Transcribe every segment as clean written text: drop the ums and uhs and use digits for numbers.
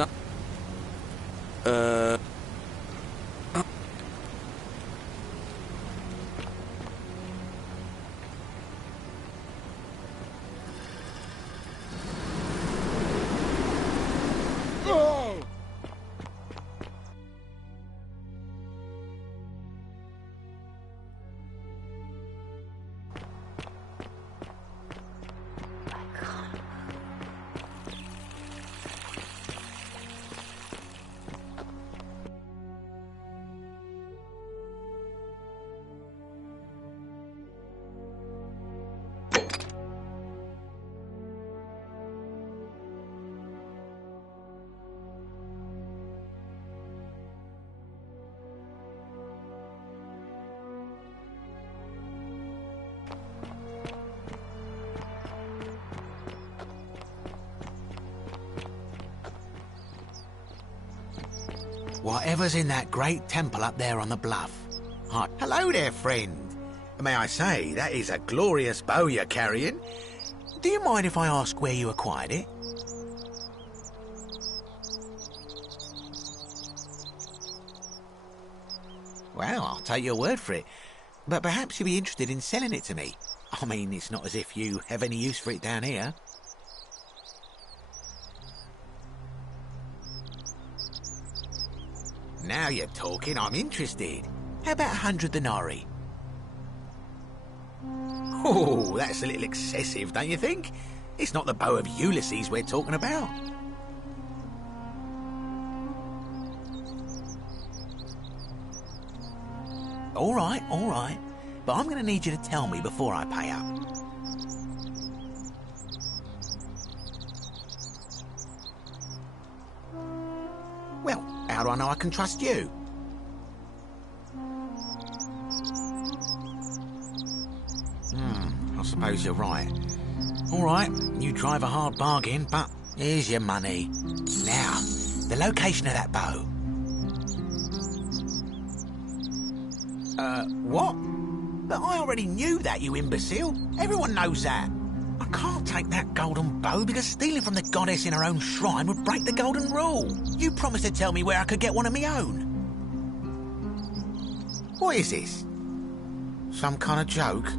some... Whatever's in that great temple up there on the bluff. Hi. Hello there, friend. May I say, that is a glorious bow you're carrying. Do you mind if I ask where you acquired it? Well, I'll take your word for it. But perhaps you'd be interested in selling it to me. I mean, it's not as if you have any use for it down here. Now you're talking, I'm interested. How about 100 denarii? Oh, that's a little excessive, don't you think? It's not the bow of Ulysses we're talking about. All right. But I'm going to need you to tell me before I pay up. Well, how do I know I can trust you? I suppose you're right. All right, you drive a hard bargain, but here's your money. Now, the location of that bow. What? But I already knew that, you imbecile. Everyone knows that. I can't take that golden bow because stealing from the goddess in her own shrine would break the golden rule. You promised to tell me where I could get one of my own. What is this? Some kind of joke?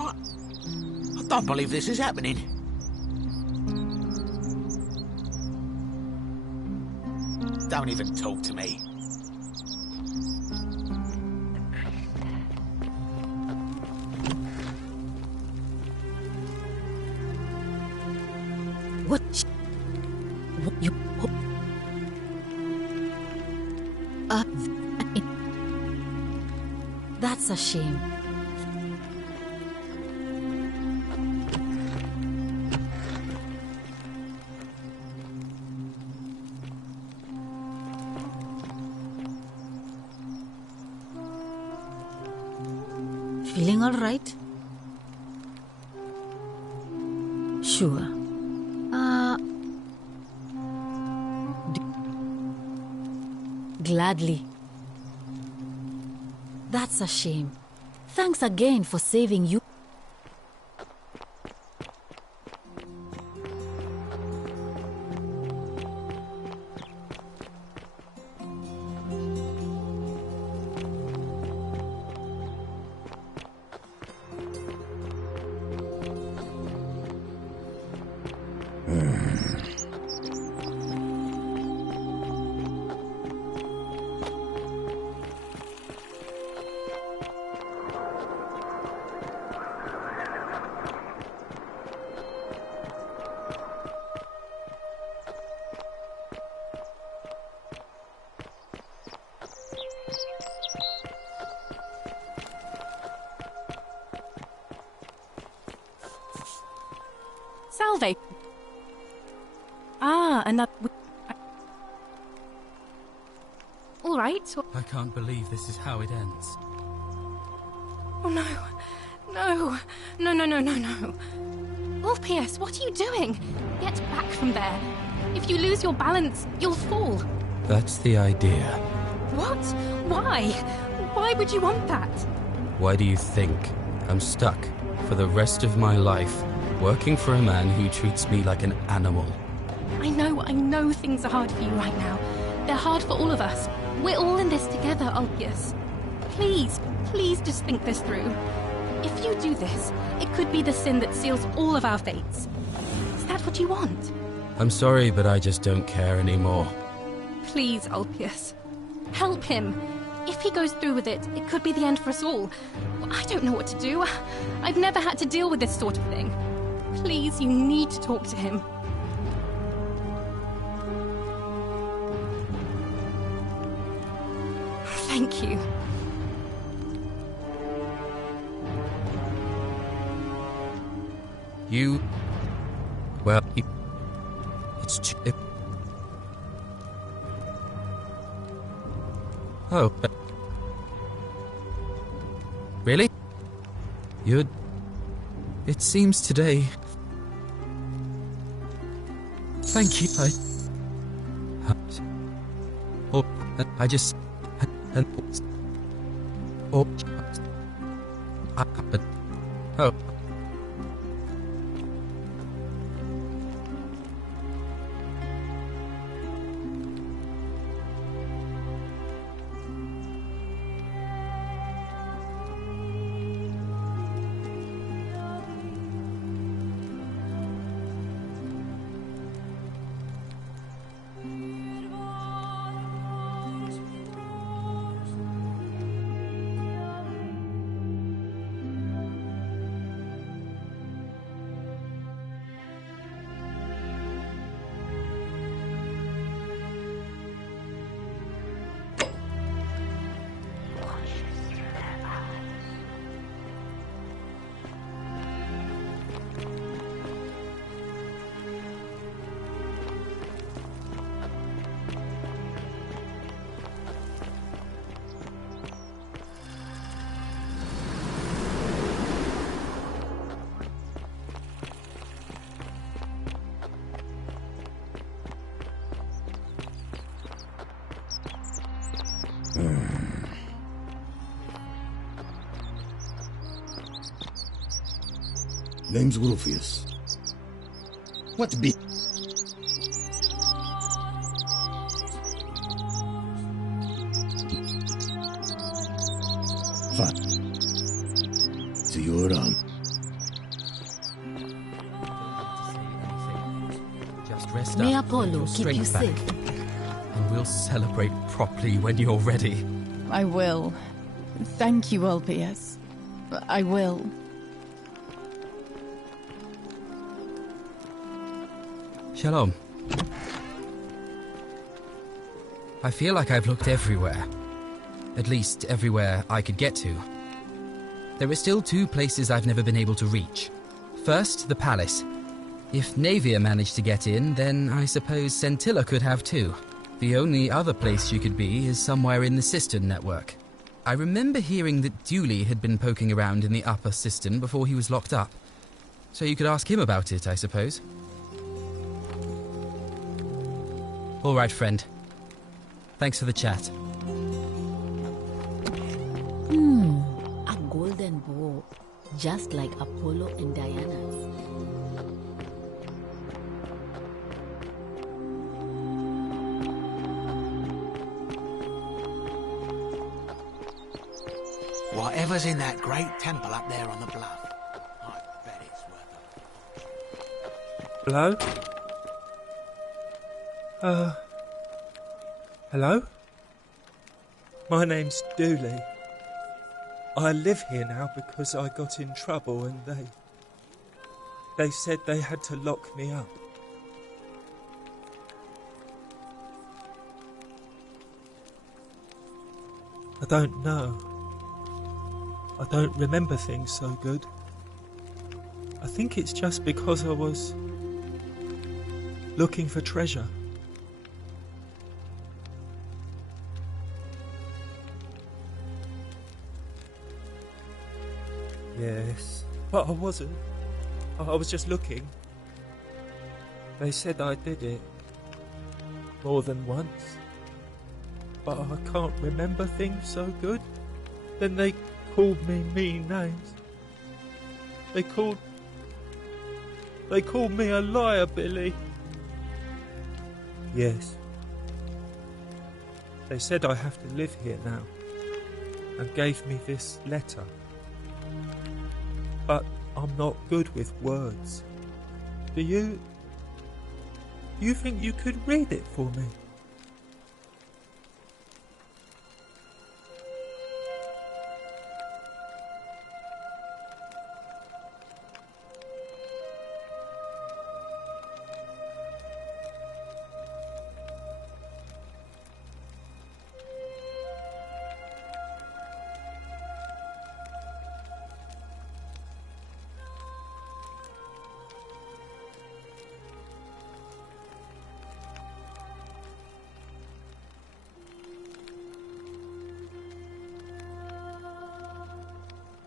I don't believe this is happening. Don't even talk to me. What you... That's a shame. Feeling all right? Sure. Gladly. That's a shame. Thanks again for saving you. Salve. Another... All right. I can't believe this is how it ends. Oh, no. No. Orpheus, what are you doing? Get back from there. If you lose your balance, you'll fall. That's the idea. What? Why? Why would you want that? Why do you think I'm stuck for the rest of my life Working for a man who treats me like an animal. I know things are hard for you right now. They're hard for all of us. We're all in this together, Ulpius. Please just think this through. If you do this, it could be the sin that seals all of our fates. Is that what you want? I'm sorry, but I just don't care anymore. Please, Ulpius. Help him. If he goes through with it, it could be the end for us all. I don't know what to do. I've never had to deal with this sort of thing. Please, you need to talk to him. Thank you. Well, it's Oh. Really? It seems today... Thank you, I just... Oh... Oh... Name's Rufius. What be? Fine. See you around. Just rest May up. Apollo keep you Strength back. safe. And we'll celebrate properly when you're ready. I will. Thank you, Ulpius. I will. Shalom. I feel like I've looked everywhere. At least everywhere I could get to. There are still two places I've never been able to reach. First, the palace. If Navia managed to get in, then I suppose Scintilla could have too. The only other place you could be is somewhere in the cistern network. I remember hearing that Dooley had been poking around in the upper cistern before he was locked up. So you could ask him about it, I suppose. All right, friend. Thanks for the chat. A golden bow, just like Apollo and Diana's. Whatever's in that great temple up there on the bluff, I bet it's worth it. Hello? Hello? My name's Dooley. I live here now because I got in trouble and they said they had to lock me up. I don't know. I don't remember things so good. I think it's just because I was looking for treasure. Yes, but I wasn't. I was just looking. They said I did it more than once, but I can't remember things so good. Then they called me mean names. They called They called me a liar, Billy. Yes. They said I have to live here now, and gave me this letter. But I'm not good with words. Do you think you could read it for me?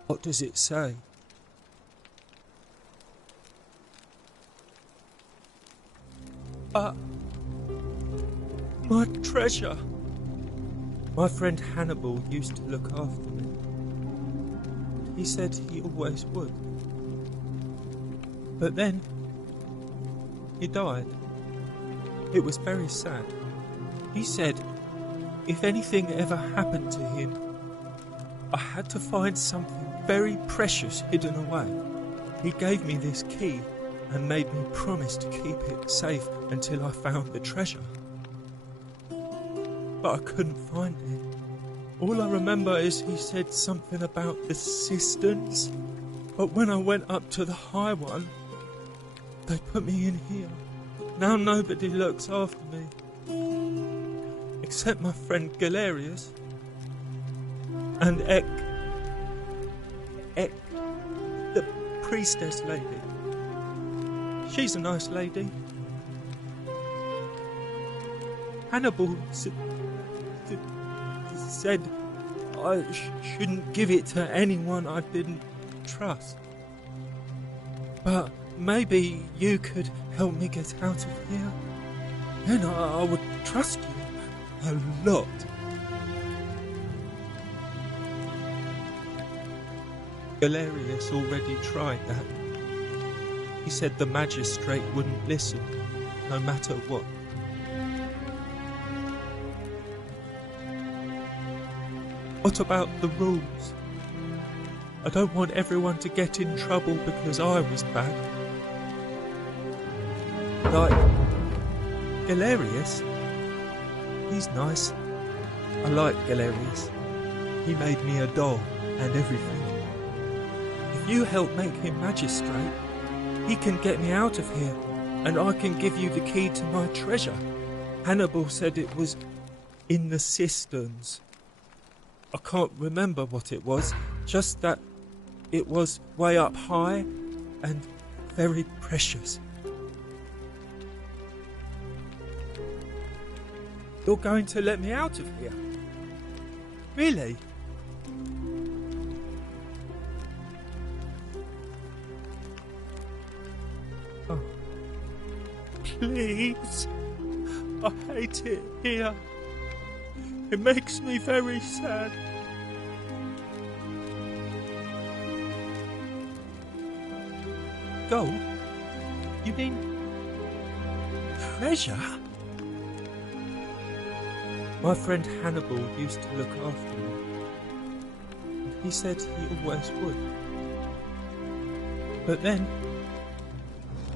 What does it say? My treasure! My friend Hannibal used to look after me. He said he always would. But then, he died. It was very sad. He said, if anything ever happened to him, I had to find something very precious hidden away. He gave me this key and made me promise to keep it safe until I found the treasure. But I couldn't find it. All I remember is he said something about the cisterns, but when I went up to the high one, they put me in here. Now nobody looks after me, except my friend Galerius and Ek, the priestess lady. She's a nice lady. Hannibal said I shouldn't give it to anyone I didn't trust. But maybe you could help me get out of here. Then I would trust you a lot. Galerius already tried that. He said the magistrate wouldn't listen, no matter what. What about the rules? I don't want everyone to get in trouble because I was bad. Like Galerius. He's nice. I like Galerius. He made me a doll and everything. If you help make him magistrate, he can get me out of here, and I can give you the key to my treasure. Hannibal said it was in the cisterns. I can't remember what it was, just that it was way up high and very precious. You're going to let me out of here? Really? Oh, please. I hate it here. It makes me very sad. Gold? You mean treasure? My friend Hannibal used to look after me. He said he always would. But then,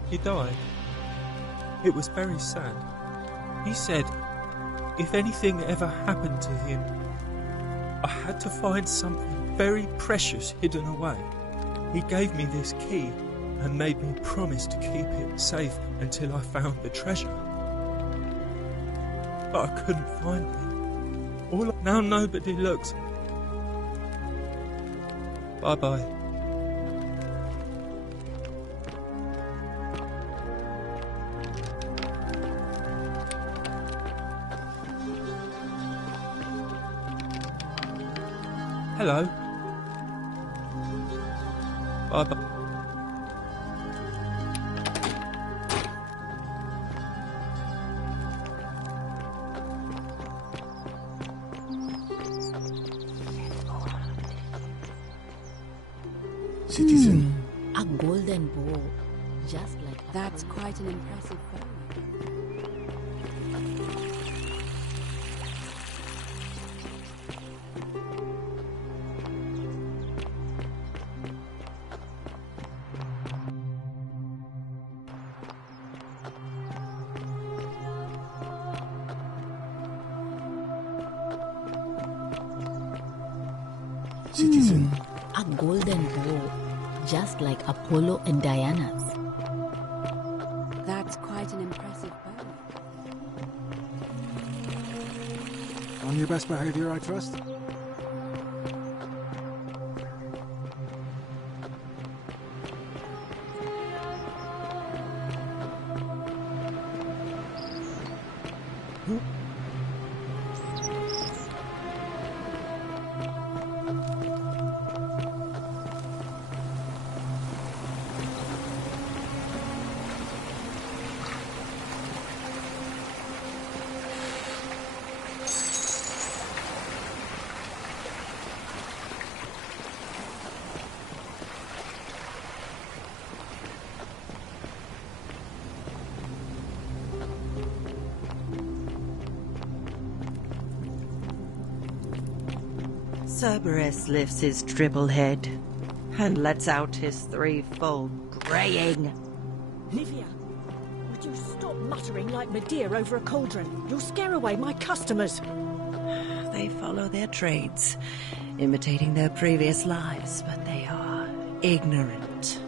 he died. It was very sad. He said, if anything ever happened to him, I had to find something very precious hidden away. He gave me this key and made me promise to keep it safe until I found the treasure. But I couldn't find it. Now nobody looks. Bye-bye. Hello. Bye-bye. Citizen. A golden bow. just like a That's quite an impressive bow. Citizen. a golden bow, just like Apollo and Diana's. That's quite an impressive bow. On your best behavior, I trust? Cerberus lifts his triple head and lets out his threefold braying. Livia, would you stop muttering like Medea over a cauldron? You'll scare away my customers. They follow their trades, imitating their previous lives, but they are ignorant.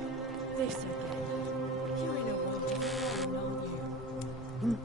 This again. You're in a world of fun, aren't you?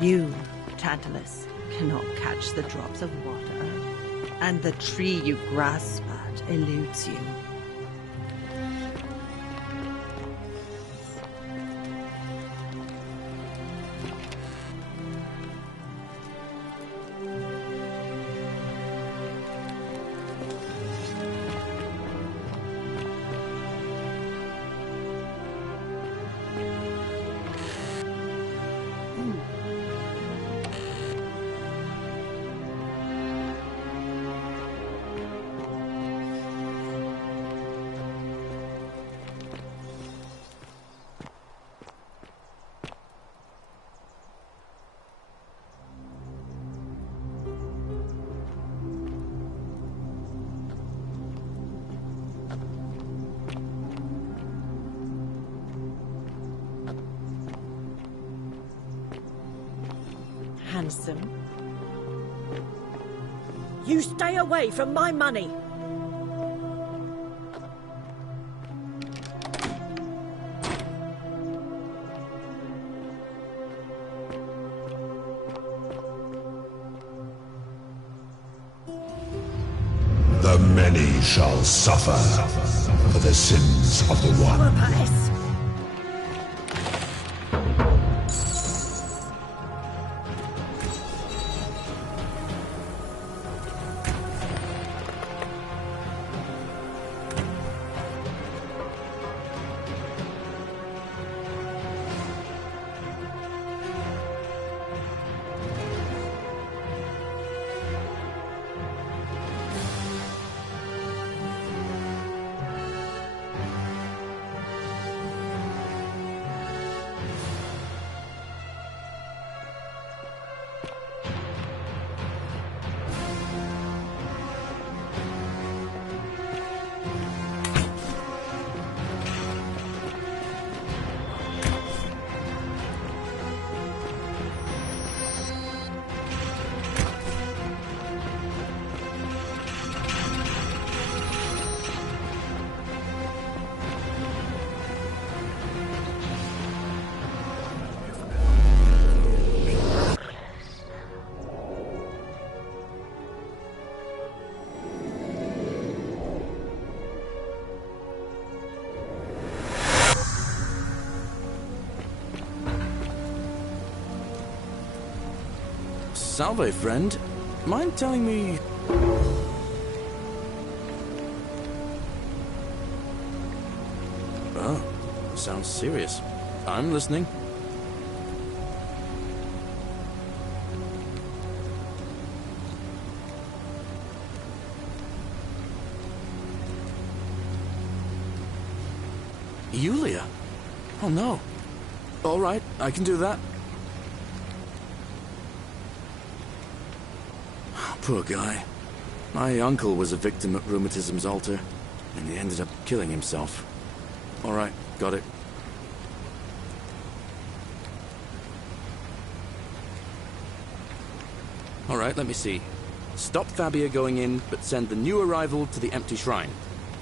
You, Tantalus, cannot catch the drops of water, and the tree you grasp at eludes you. Handsome. You stay away from my money. The many shall suffer for the sins of the one. Salve, friend. Mind telling me... Oh, sounds serious. I'm listening. Yulia? Oh no. All right, I can do that. Poor guy. My uncle was a victim at rheumatism's altar, and he ended up killing himself. All right, got it. All right, let me see. Stop Fabia going in, but send the new arrival to the empty shrine.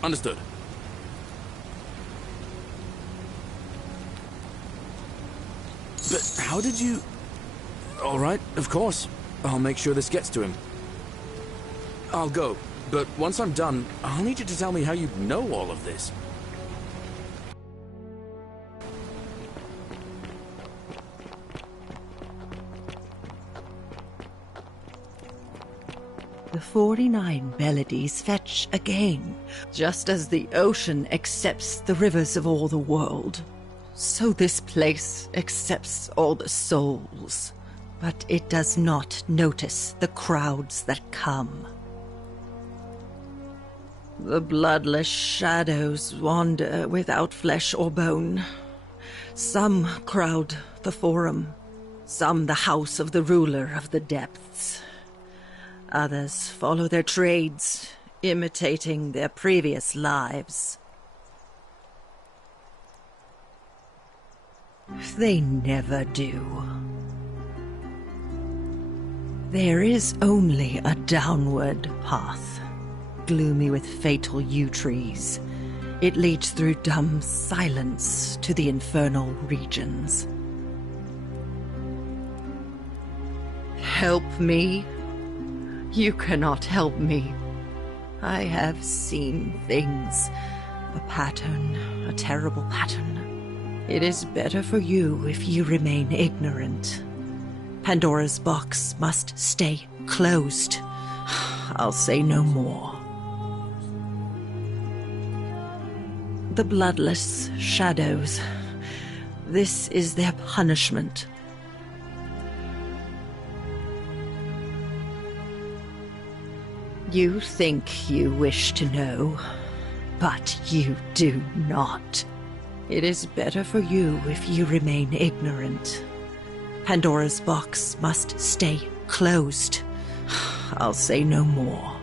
Understood. But how did you... All right, of course. I'll make sure this gets to him. I'll go, but once I'm done, I'll need you to tell me how you know all of this. The 49 Beladies fetch again, just as the ocean accepts the rivers of all the world. So this place accepts all the souls, but it does not notice the crowds that come. The bloodless shadows wander without flesh or bone. Some crowd the forum, some the house of the ruler of the depths. Others follow their trades, imitating their previous lives. They never do. There is only a downward path, gloomy with fatal yew trees. It leads through dumb silence to the infernal regions. Help me? You cannot help me. I have seen things. A pattern, a terrible pattern. It is better for you if you remain ignorant. Pandora's box must stay closed. I'll say no more. The bloodless shadows. This is their punishment. You think you wish to know, but you do not. It is better for you if you remain ignorant. Pandora's box must stay closed. I'll say no more.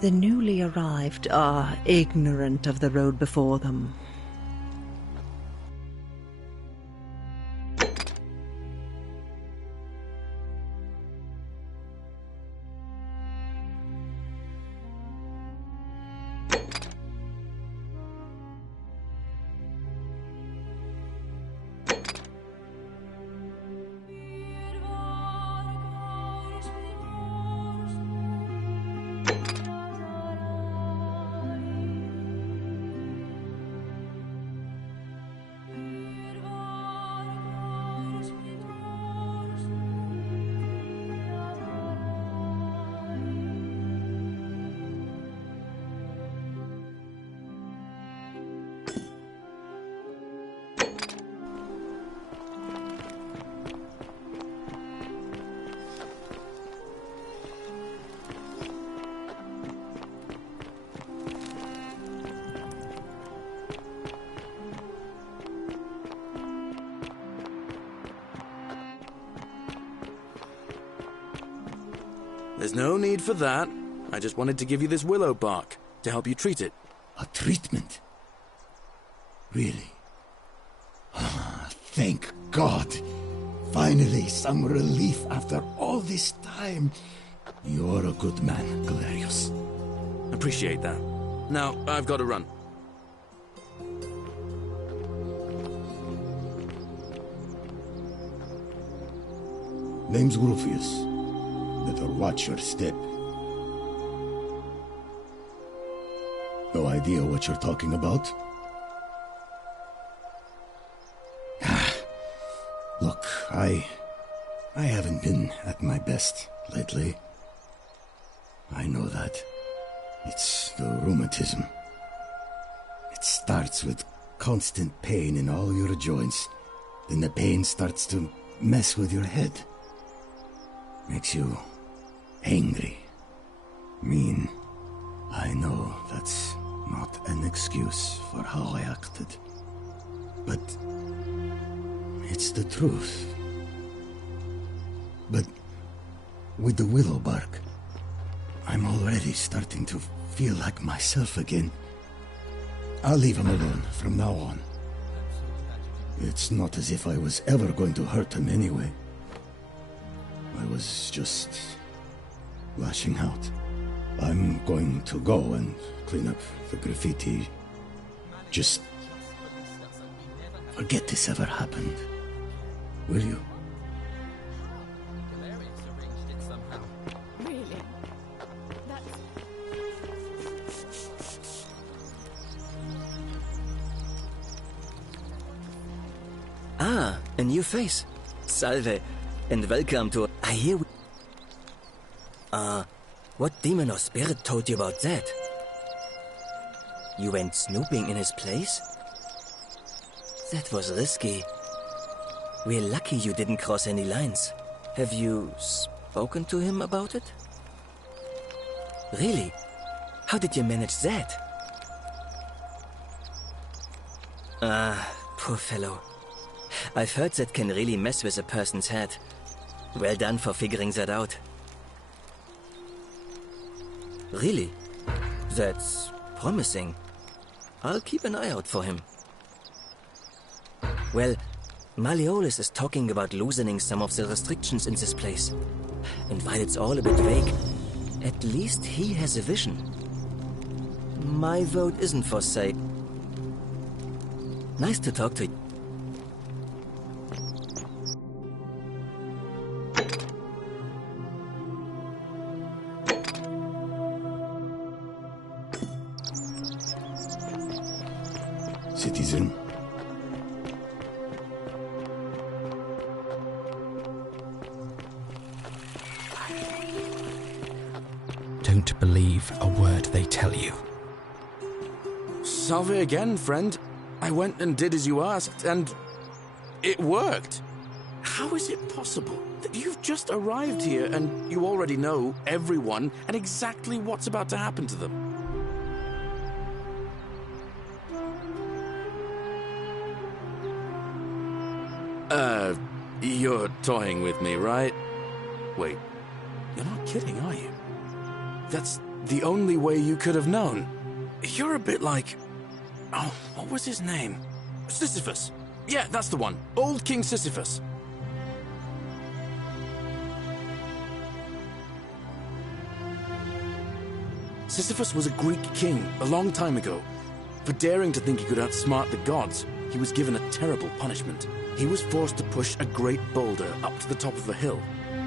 The newly arrived are ignorant of the road before them. There's no need for that. I just wanted to give you this willow bark to help you treat it. A treatment? Really? Ah, thank God. Finally, some relief after all this time. You're a good man, Galerius. Appreciate that. Now, I've got to run. Name's Rufius. Better watch your step. No idea what you're talking about? Look, I I haven't been at my best lately. I know that. It's the rheumatism. It starts with constant pain in all your joints. Then the pain starts to mess with your head. Makes you angry, mean. I know that's not an excuse for how I acted. But it's the truth. But with the willow bark, I'm already starting to feel like myself again. I'll leave him alone from now on. It's not as if I was ever going to hurt him anyway. I was just lashing out. I'm going to go and clean up the graffiti. Just forget this ever happened. Will you? Really? Ah, a new face. Salve, and welcome to... I hear... what demon or spirit told you about that? You went snooping in his place? That was risky. We're lucky you didn't cross any lines. Have you spoken to him about it? Really? How did you manage that? Poor fellow. I've heard that can really mess with a person's head. Well done for figuring that out. Really? That's promising. I'll keep an eye out for him. Well, Malleolus is talking about loosening some of the restrictions in this place. And while it's all a bit vague, at least he has a vision. My vote isn't for say. Nice to talk to you. Citizen. Don't believe a word they tell you. Salve again, friend. I went and did as you asked, and it worked. How is it possible that you've just arrived here and you already know everyone and exactly what's about to happen to them? You're toying with me, right? Wait, you're not kidding, are you? That's the only way you could have known. You're a bit like... Oh, what was his name? Sisyphus. Yeah, that's the one. Old King Sisyphus. Sisyphus was a Greek king a long time ago. For daring to think he could outsmart the gods, he was given a terrible punishment. He was forced to push a great boulder up to the top of a hill.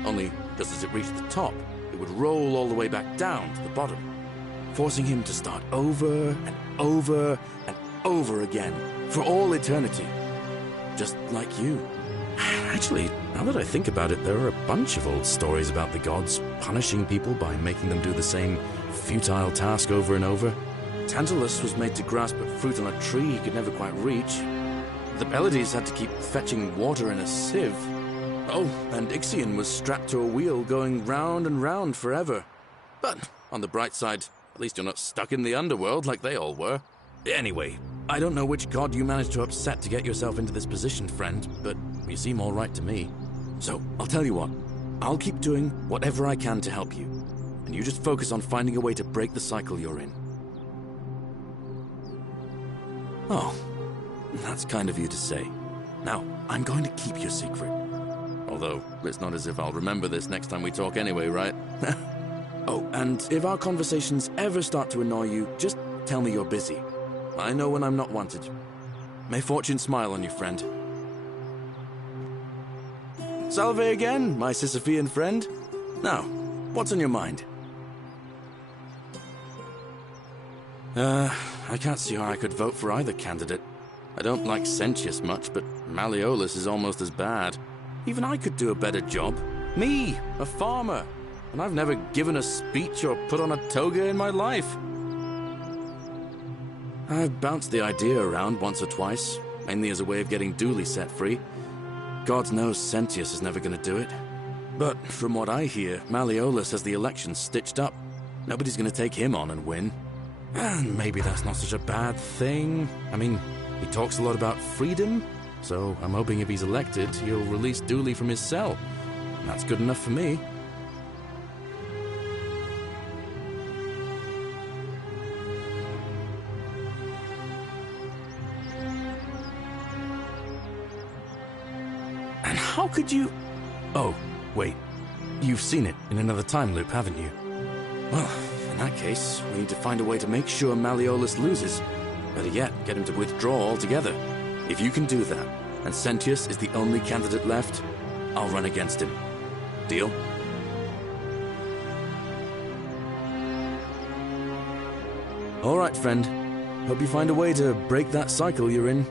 Only, just as it reached the top, it would roll all the way back down to the bottom, forcing him to start over and over and over again for all eternity. Just like you. Actually, now that I think about it, there are a bunch of old stories about the gods punishing people by making them do the same futile task over and over. Tantalus was made to grasp at fruit on a tree he could never quite reach. The Pleiades had to keep fetching water in a sieve. Oh, and Ixion was strapped to a wheel going round and round forever. But on the bright side, at least you're not stuck in the underworld like they all were. Anyway, I don't know which god you managed to upset to get yourself into this position, friend, but you seem all right to me. So, I'll tell you what. I'll keep doing whatever I can to help you. And you just focus on finding a way to break the cycle you're in. Oh, that's kind of you to say. Now, I'm going to keep your secret. Although, it's not as if I'll remember this next time we talk anyway, right? Oh, and if our conversations ever start to annoy you, just tell me you're busy. I know when I'm not wanted. May fortune smile on you, friend. Salve again, my Sisyphean friend. Now, what's on your mind? I can't see how I could vote for either candidate. I don't like Sentius much, but Malleolus is almost as bad. Even I could do a better job. Me, a farmer. And I've never given a speech or put on a toga in my life. I've bounced the idea around once or twice, mainly as a way of getting Dooley set free. God knows Sentius is never going to do it. But from what I hear, Malleolus has the election stitched up. Nobody's going to take him on and win. And maybe that's not such a bad thing. I mean, he talks a lot about freedom, so I'm hoping if he's elected, he'll release Dooley from his cell. And that's good enough for me. And how could you... Oh, wait. You've seen it in another time loop, haven't you? Well, in that case, we need to find a way to make sure Malleolus loses. Better yet, get him to withdraw altogether. If you can do that, and Sentius is the only candidate left, I'll run against him. Deal? All right, friend. Hope you find a way to break that cycle you're in.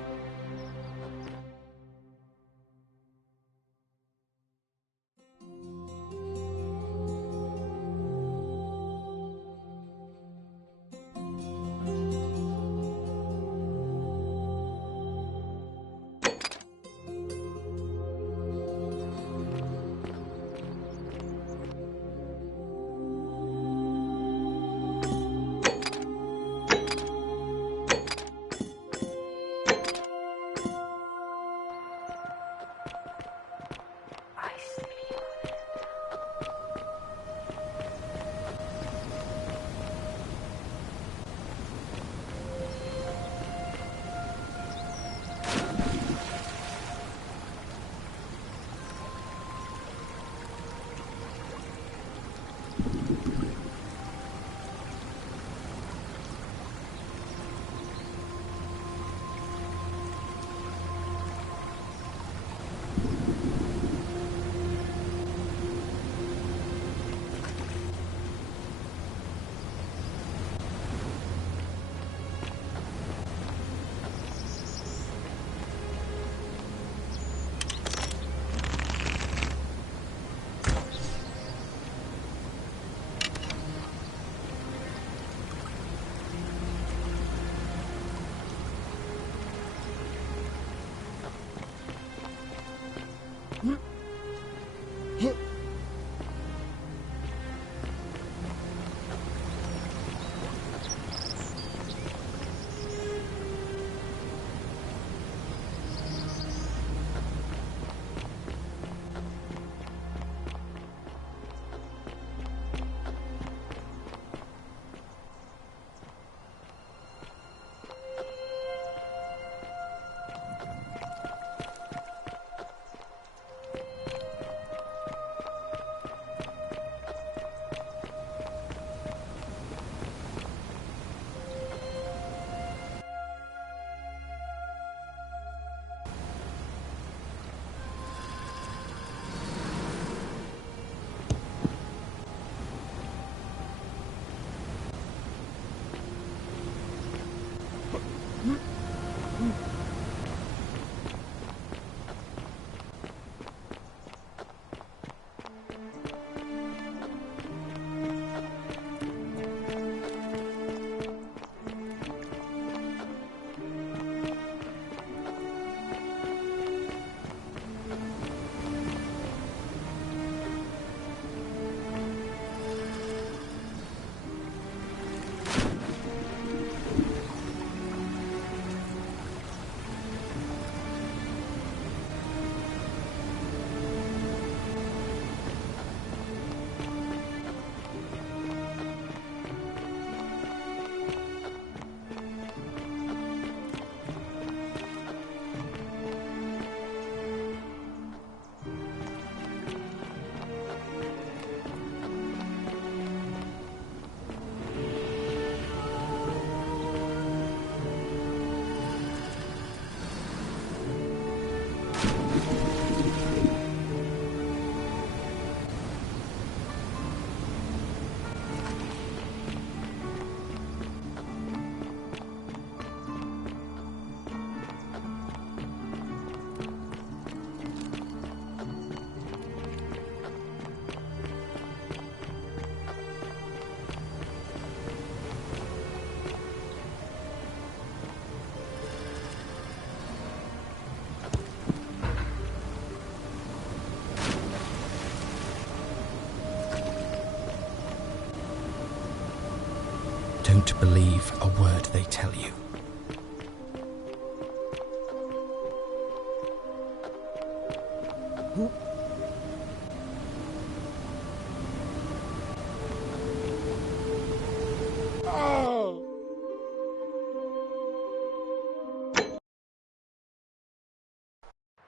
Don't believe a word they tell you.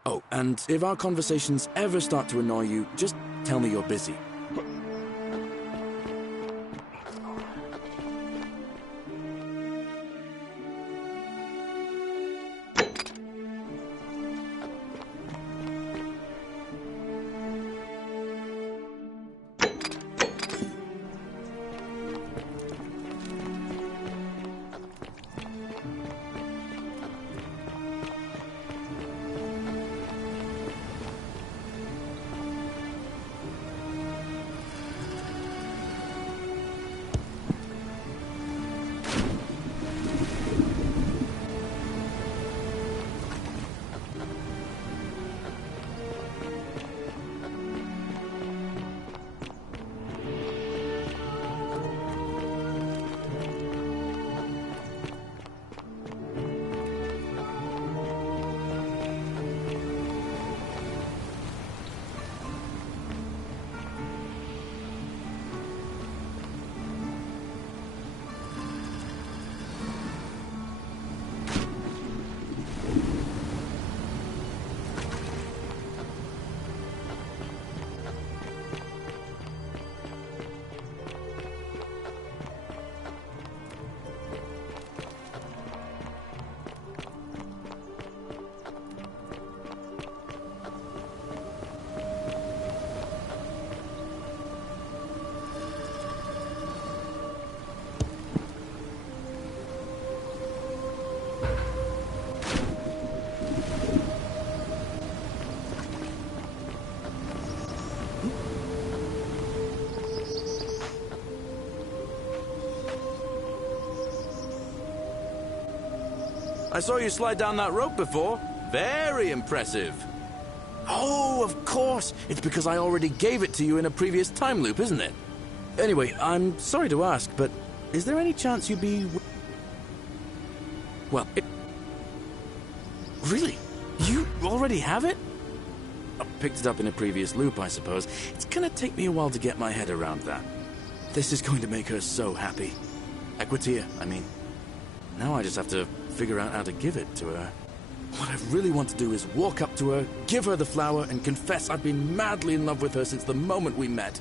Oh, and if our conversations ever start to annoy you, just tell me you're busy. I saw you slide down that rope before. Very impressive. Oh, of course. It's because I already gave it to you in a previous time loop, isn't it? Anyway, I'm sorry to ask, but is there any chance you'd be... Well, Really? You already have it? I picked it up in a previous loop, I suppose. It's gonna take me a while to get my head around that. This is going to make her so happy. Equitia, I mean. Now I just have to figure out how to give it to her. What I really want to do is walk up to her, give her the flower, and confess I've been madly in love with her since the moment we met.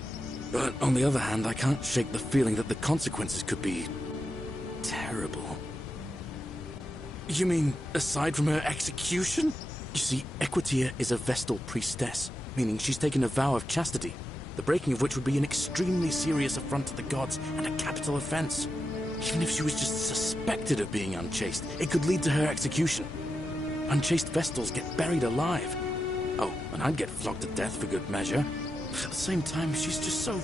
But on the other hand, I can't shake the feeling that the consequences could be... terrible. You mean, aside from her execution? You see, Equitia is a Vestal priestess, meaning she's taken a vow of chastity, the breaking of which would be an extremely serious affront to the gods and a capital offense. Even if she was just suspected of being unchaste, it could lead to her execution. Unchaste Vestals get buried alive. Oh, and I'd get flogged to death for good measure. But at the same time, she's just so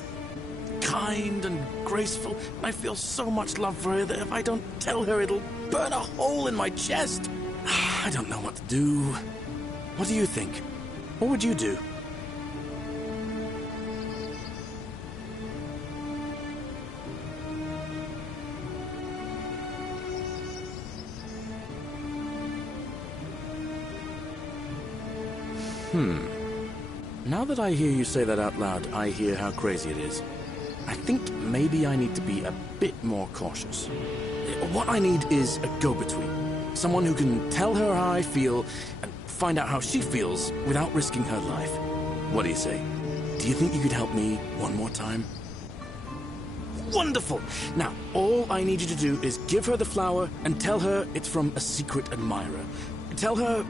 kind and graceful, and I feel so much love for her that if I don't tell her, it'll burn a hole in my chest. I don't know what to do. What do you think? What would you do? Now that I hear you say that out loud, I hear how crazy it is. I think maybe I need to be a bit more cautious. What I need is a go-between. Someone who can tell her how I feel and find out how she feels without risking her life. What do you say? Do you think you could help me one more time? Wonderful! Now, all I need you to do is give her the flower and tell her it's from a secret admirer. Tell her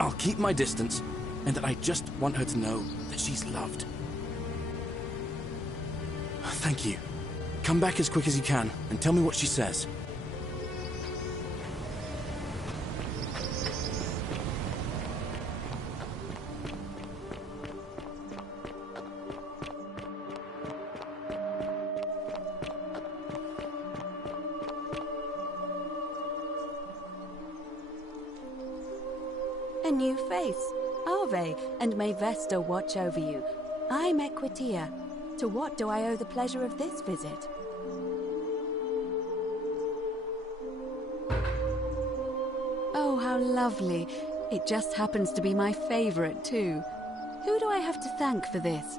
I'll keep my distance and that I just want her to know that she's loved. Thank you. Come back as quick as you can and tell me what she says. A new face. Ave, and may Vesta watch over you. I'm Equitia. To what do I owe the pleasure of this visit? Oh, how lovely. It just happens to be my favorite, too. Who do I have to thank for this?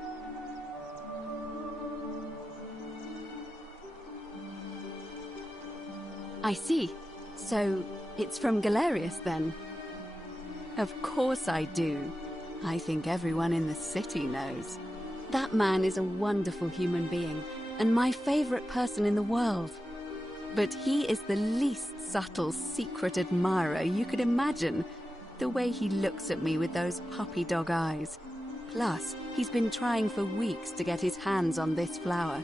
I see. So, it's from Galerius, then? Of course I do. I think everyone in the city knows. That man is a wonderful human being, and my favorite person in the world. But he is the least subtle secret admirer you could imagine. The way he looks at me with those puppy dog eyes. Plus, he's been trying for weeks to get his hands on this flower.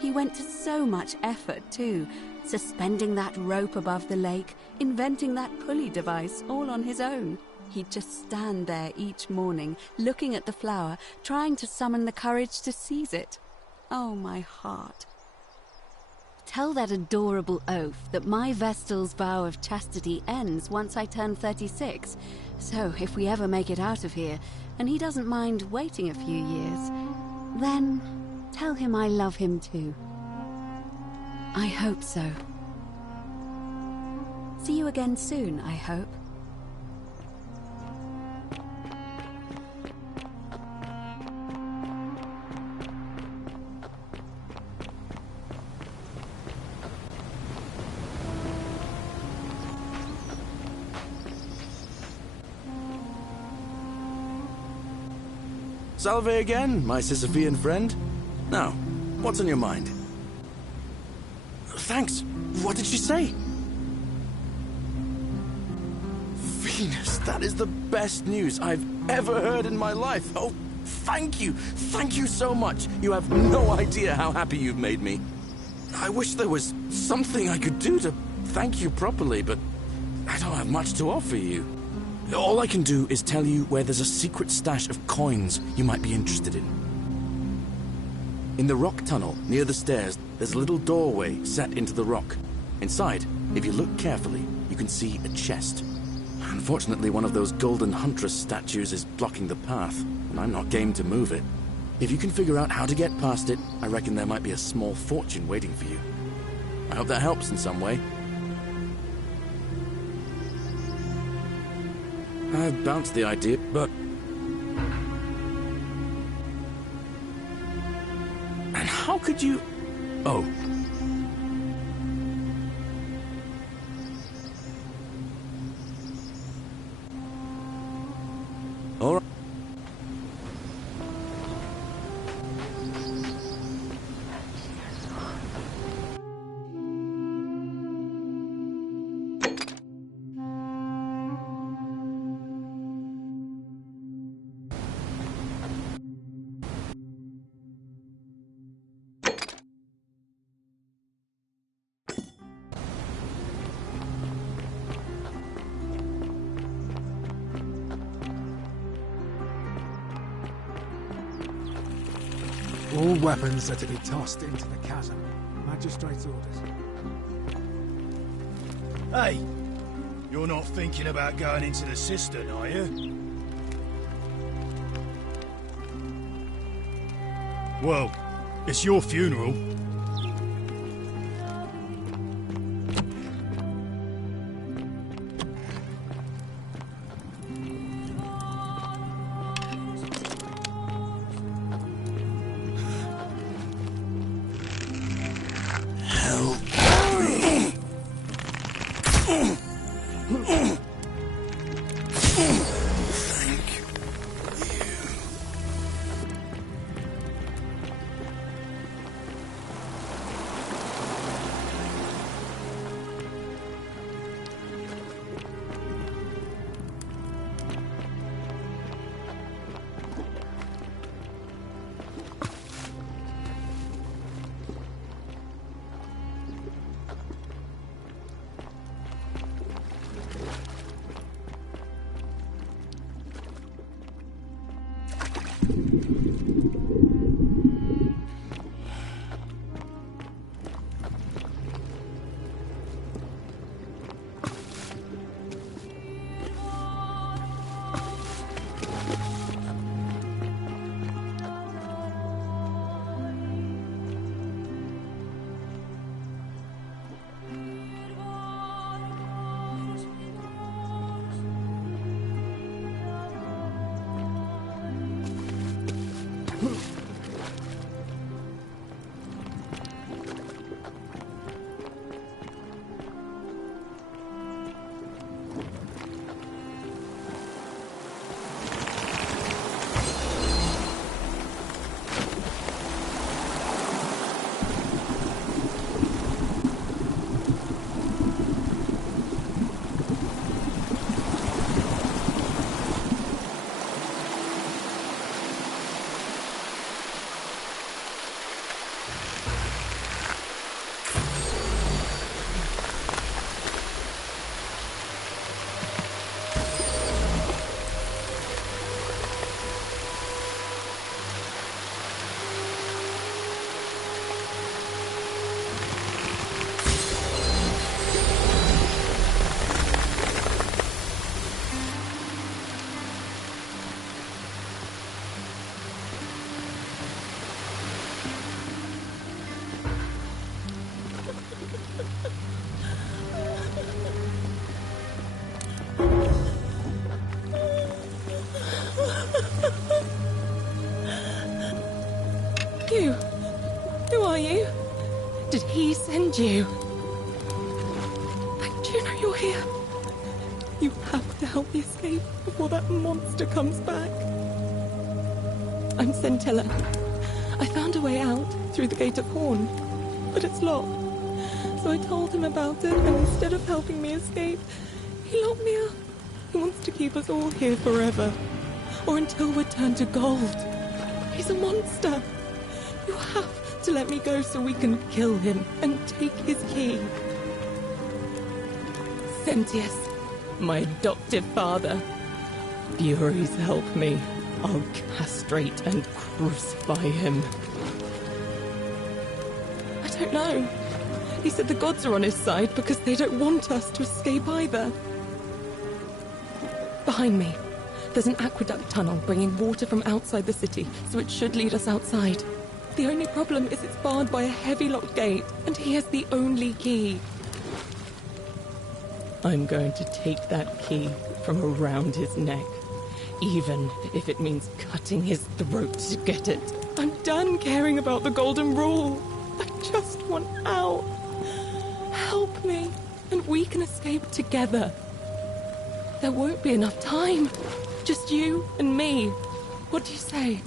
He went to so much effort, too. Suspending that rope above the lake, inventing that pulley device all on his own. He'd just stand there each morning, looking at the flower, trying to summon the courage to seize it. Oh, my heart. Tell that adorable oaf that my Vestal's vow of chastity ends once I turn 36. So if we ever make it out of here, and he doesn't mind waiting a few years, then tell him I love him too. I hope so. See you again soon, I hope. Salve again, my Sisyphean friend. Now, what's on your mind? Thanks. What did she say? Venus, that is the best news I've ever heard in my life. Oh, thank you. Thank you so much. You have no idea how happy you've made me. I wish there was something I could do to thank you properly, but I don't have much to offer you. All I can do is tell you where there's a secret stash of coins you might be interested in. In the rock tunnel near the stairs, there's a little doorway set into the rock. Inside, if you look carefully, you can see a chest. Unfortunately, one of those golden huntress statues is blocking the path, and I'm not game to move it. If you can figure out how to get past it, I reckon there might be a small fortune waiting for you. I hope that helps in some way. I've bounced the idea, but... And how could you... Oh. All right. All weapons are to be tossed into the chasm. Magistrate's orders. Hey! You're not thinking about going into the cistern, are you? Well, it's your funeral. found you. Thank Juno you're here. You have to help me escape before that monster comes back. I'm Scintilla. I found a way out through the Gate of Horn, but it's locked. So I told him about it, and instead of helping me escape, he locked me up. He wants to keep us all here forever, or until we're turned to gold. He's a monster. You have to let me go so we can kill him and take his key. Sentius, my adoptive father. Furies help me. I'll castrate and crucify him. I don't know. He said the gods are on his side because they don't want us to escape either. Behind me, there's an aqueduct tunnel bringing water from outside the city, so it should lead us outside. The only problem is it's barred by a heavy locked gate, and he has the only key. I'm going to take that key from around his neck, even if it means cutting his throat to get it. I'm done caring about the golden rule. I just want out. Help me, and we can escape together. There won't be enough time. Just you and me. What do you say?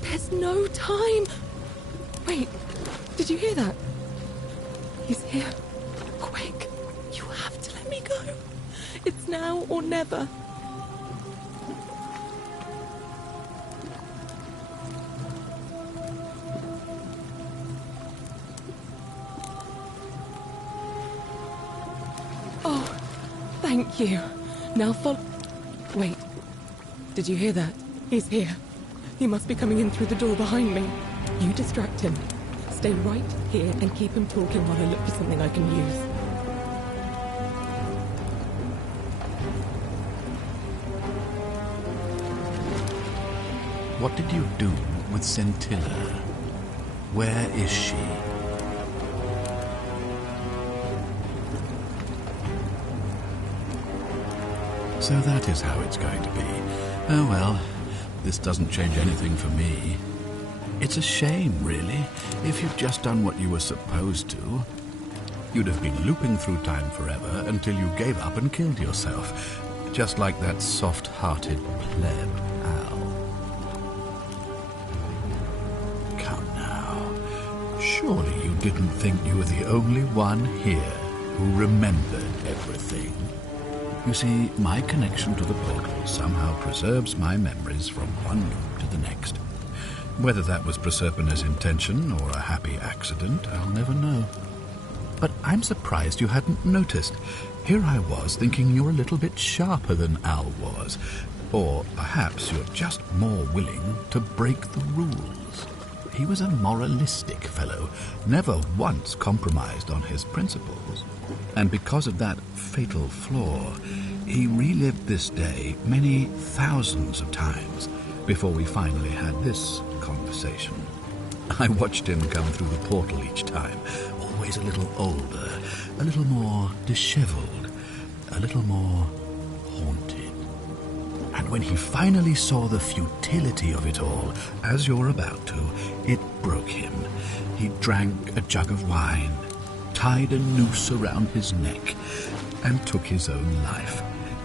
There's no time. Wait, did you hear that? He's here. Quick, you have to let me go. It's now or never. Oh, thank you. Now follow. Wait, did you hear that? He's here. He must be coming in through the door behind me. You distract him. Stay right here and keep him talking while I look for something I can use. What did you do with Scintilla? Where is she? So that is how it's going to be. Oh well, this doesn't change anything for me. It's a shame, really, if you'd just done what you were supposed to. You'd have been looping through time forever until you gave up and killed yourself, just like that soft-hearted pleb, Al. Come now. Surely you didn't think you were the only one here who remembered everything. You see, my connection to the portal somehow preserves my memories from one loop to the next. Whether that was Proserpina's intention or a happy accident, I'll never know. But I'm surprised you hadn't noticed. Here I was thinking you're a little bit sharper than Al was. Or perhaps you're just more willing to break the rules. He was a moralistic fellow, never once compromised on his principles. And because of that fatal flaw, he relived this day many thousands of times before we finally had this conversation. I watched him come through the portal each time, always a little older, a little more disheveled, a little more haunted. And when he finally saw the futility of it all, as you're about to, it broke him. He drank a jug of wine, tied a noose around his neck, and took his own life,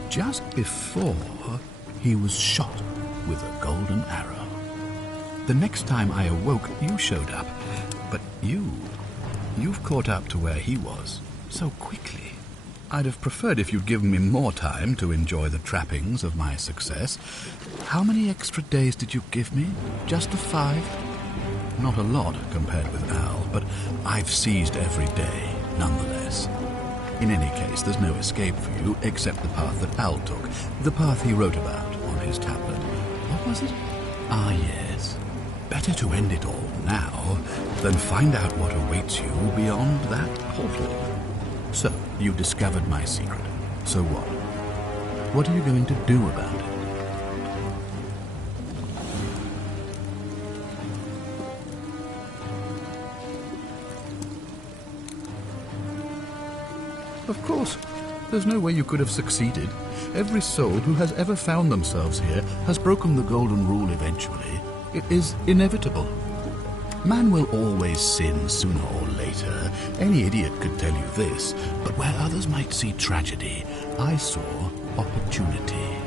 just before he was shot with a golden arrow. The next time I awoke, you showed up, but you've caught up to where he was so quickly. I'd have preferred if you'd given me more time to enjoy the trappings of my success. How many extra days did you give me? Just 5? Not a lot compared with Al, but I've seized every day, nonetheless. In any case, there's no escape for you except the path that Al took, the path he wrote about on his tablet. What was it? Ah, yes. Better to end it all now than find out what awaits you beyond that portal. So, you discovered my secret. So what? What are you going to do about it? Of course. There's no way you could have succeeded. Every soul who has ever found themselves here has broken the golden rule eventually. It is inevitable. Man will always sin sooner or later. Any idiot could tell you this. But where others might see tragedy, I saw opportunity.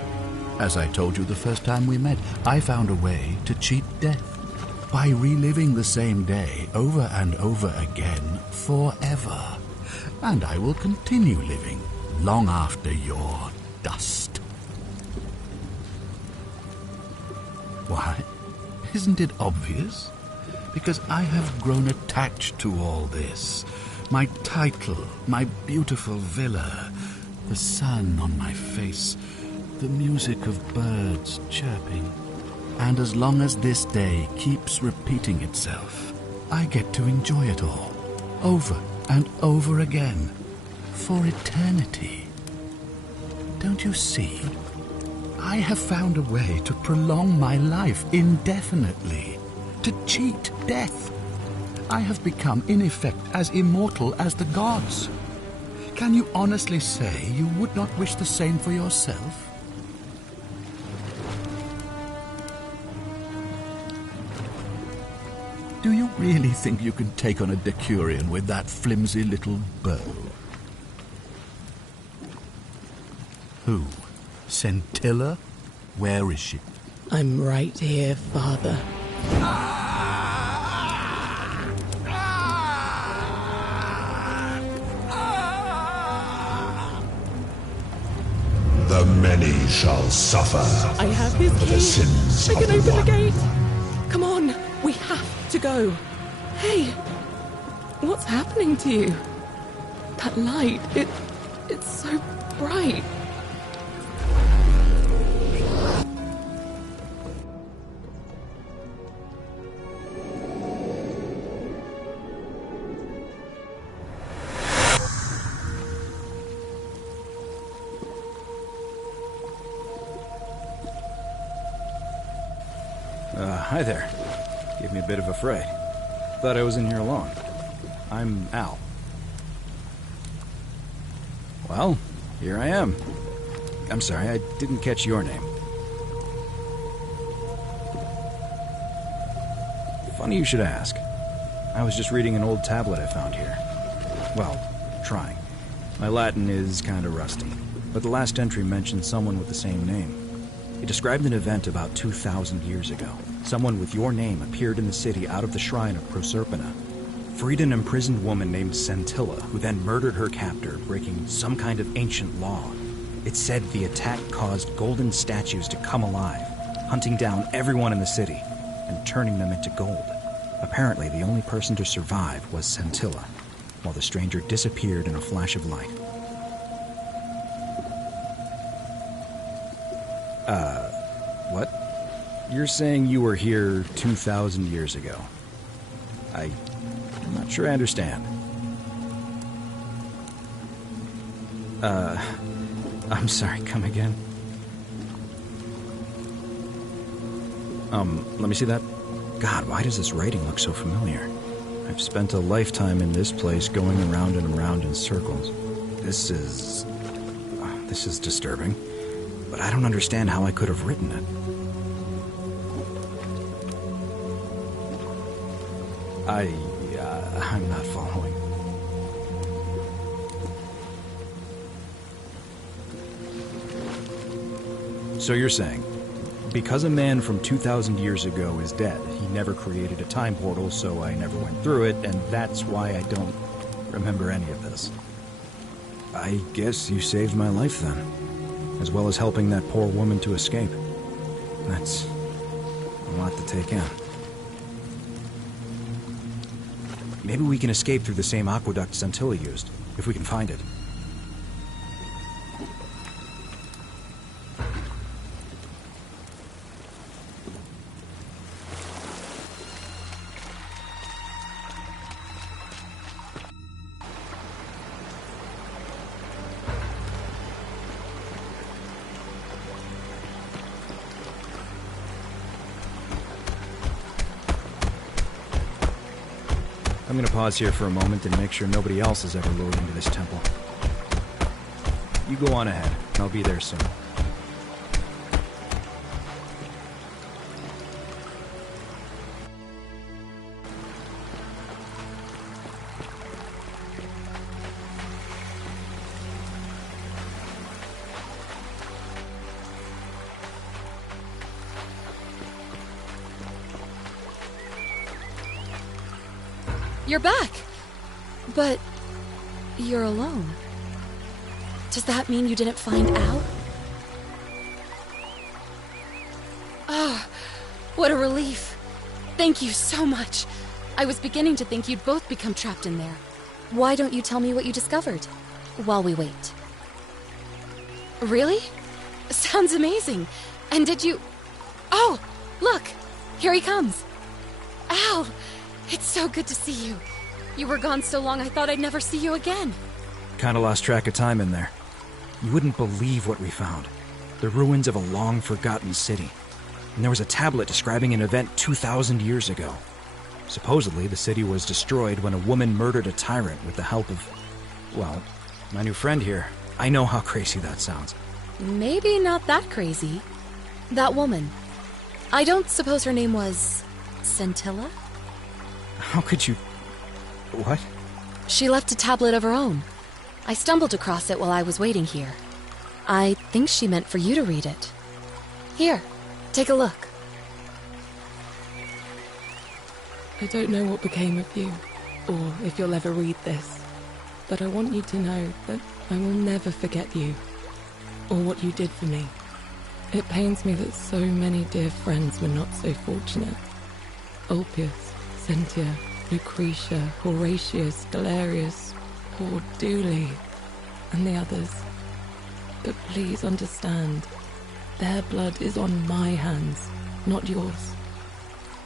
As I told you the first time we met, I found a way to cheat death. By reliving the same day over and over again forever. And I will continue living long after your dust. Why? Isn't it obvious? Because I have grown attached to all this. My title, my beautiful villa, the sun on my face, the music of birds chirping. And as long as this day keeps repeating itself, I get to enjoy it all, over and over again, for eternity. Don't you see? I have found a way to prolong my life indefinitely, to cheat death. I have become, in effect, as immortal as the gods. Can you honestly say you would not wish the same for yourself? Do you really think you can take on a Decurion with that flimsy little bow? Who? Scintilla? Where is she? I'm right here, Father. The many shall suffer. I have his for key. the sins I of can the open one. the gate. Come on, we have to go. Hey, what's happening to you? That light, it's so bright. Hi there. Gave me a bit of a fright. Thought I was in here alone. I'm Al. Well, here I am. I'm sorry, I didn't catch your name. Funny you should ask. I was just reading an old tablet I found here. Well, trying. My Latin is kinda rusty, but the last entry mentioned someone with the same name. It described an event about 2,000 years ago. Someone with your name appeared in the city out of the shrine of Proserpina. Freed an imprisoned woman named Scintilla, who then murdered her captor, breaking some kind of ancient law. It said the attack caused golden statues to come alive, hunting down everyone in the city and turning them into gold. Apparently, the only person to survive was Scintilla, while the stranger disappeared in a flash of light. What? You're saying you were here 2,000 years ago? I'm not sure I understand. I'm sorry, come again? Let me see that. God, why does this writing look so familiar? I've spent a lifetime in this place going around and around in circles. This is disturbing. But I don't understand how I could have written it. I'm not following. So you're saying, because a man from 2,000 years ago is dead, he never created a time portal, so I never went through it, and that's why I don't remember any of this. I guess you saved my life then, as well as helping that poor woman to escape. That's a lot to take in. Maybe we can escape through the same aqueduct Scintilla used, if we can find it. I'm gonna pause here for a moment and make sure nobody else has ever lured into this temple. You go on ahead. I'll be there soon. You're back! But you're alone. Does that mean you didn't find Al? Oh, what a relief. Thank you so much. I was beginning to think you'd both become trapped in there. Why don't you tell me what you discovered while we wait? Really? Sounds amazing. And did you... Oh, look! Here he comes. Al! It's so good to see you. You were gone so long I thought I'd never see you again. Kinda lost track of time in there. You wouldn't believe what we found. The ruins of a long-forgotten city. And there was a tablet describing an event 2,000 years ago. Supposedly, the city was destroyed when a woman murdered a tyrant with the help of... well, my new friend here. I know how crazy that sounds. Maybe not that crazy. That woman. I don't suppose her name was... Scintilla? How could you... what? She left a tablet of her own. I stumbled across it while I was waiting here. I think she meant for you to read it. Here, take a look. I don't know what became of you, or if you'll ever read this, but I want you to know that I will never forget you, or what you did for me. It pains me that so many dear friends were not so fortunate. Ulpius, Cynthia, Lucretia, Horatius, Galerius, poor Dooley, and the others. But please understand, their blood is on my hands, not yours.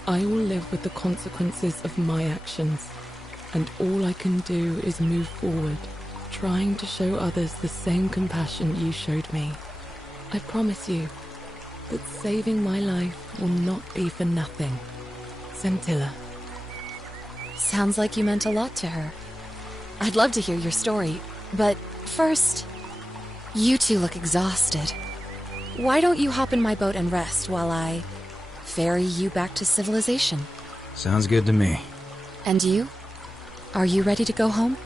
I will live with the consequences of my actions, and all I can do is move forward, trying to show others the same compassion you showed me. I promise you that saving my life will not be for nothing. Scintilla. Sounds like you meant a lot to her. I'd love to hear your story, but first, you two look exhausted. Why don't you hop in my boat and rest while I ferry you back to civilization? Sounds good to me. And you? Are you ready to go home?